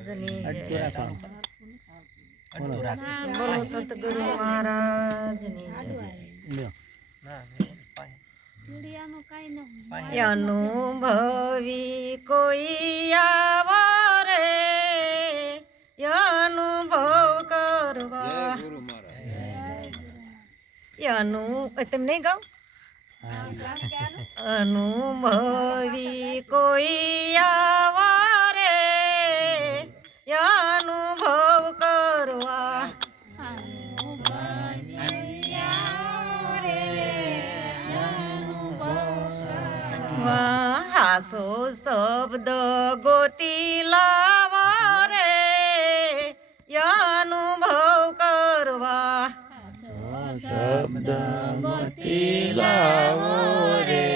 મહારાજની જય બોલો સતગુરુ મહારાજની. જય ના અનુભવી કોઈ આવો રે અનુભવ કરવા. અનુ તમને નહીં અનુભવી કોઈ આવો હાસો શબ્દ ગોતી લાવો રે? અનુભવ કરવા. શબ્દ ગોતી લાવો રે?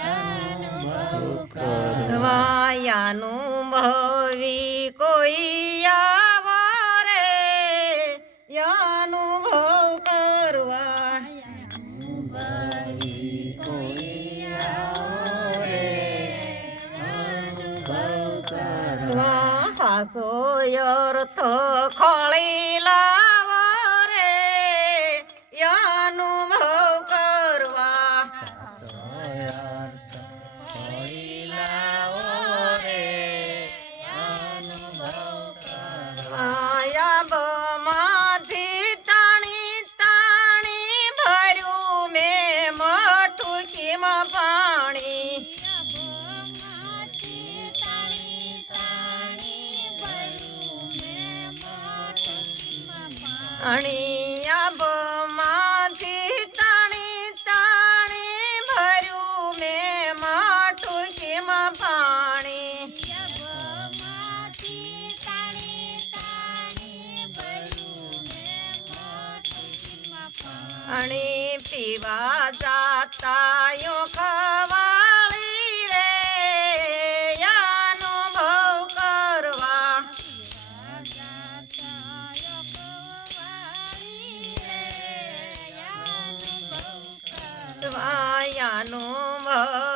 અનુભવ કરવા. અનુભવી કોઈ અર્થ ખોળી લાવો અણિયાબમાંથી તાણી તાણી ભર્યું મેં મઠુકીમાં પાણી. અણી પીવા જાતા યો ખવાળી Allah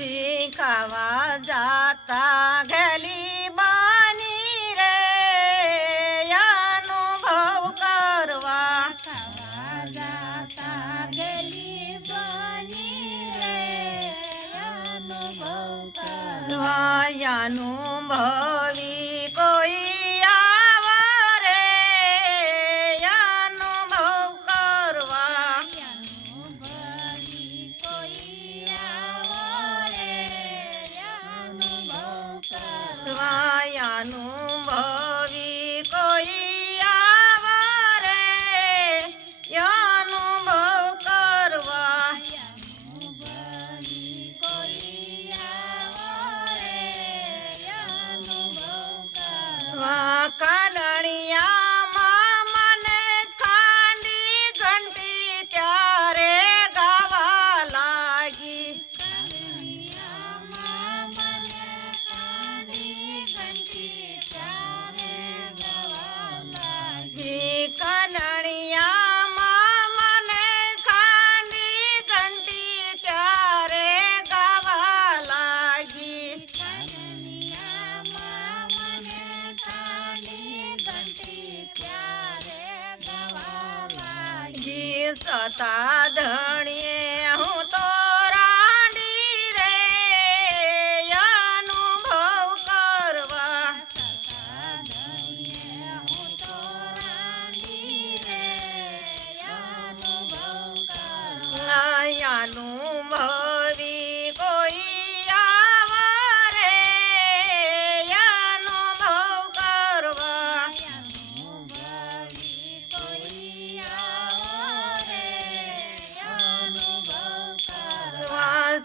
આવી ખાવા જાતા ગલી બાની રે અનુભવ કરવા. વાયાનું ભવી સતા ધણીએ હું તો રાડી રે અનુભવ કરવા. લાયાનું ભવી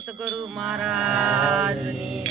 સતગુરુ મહારાજની.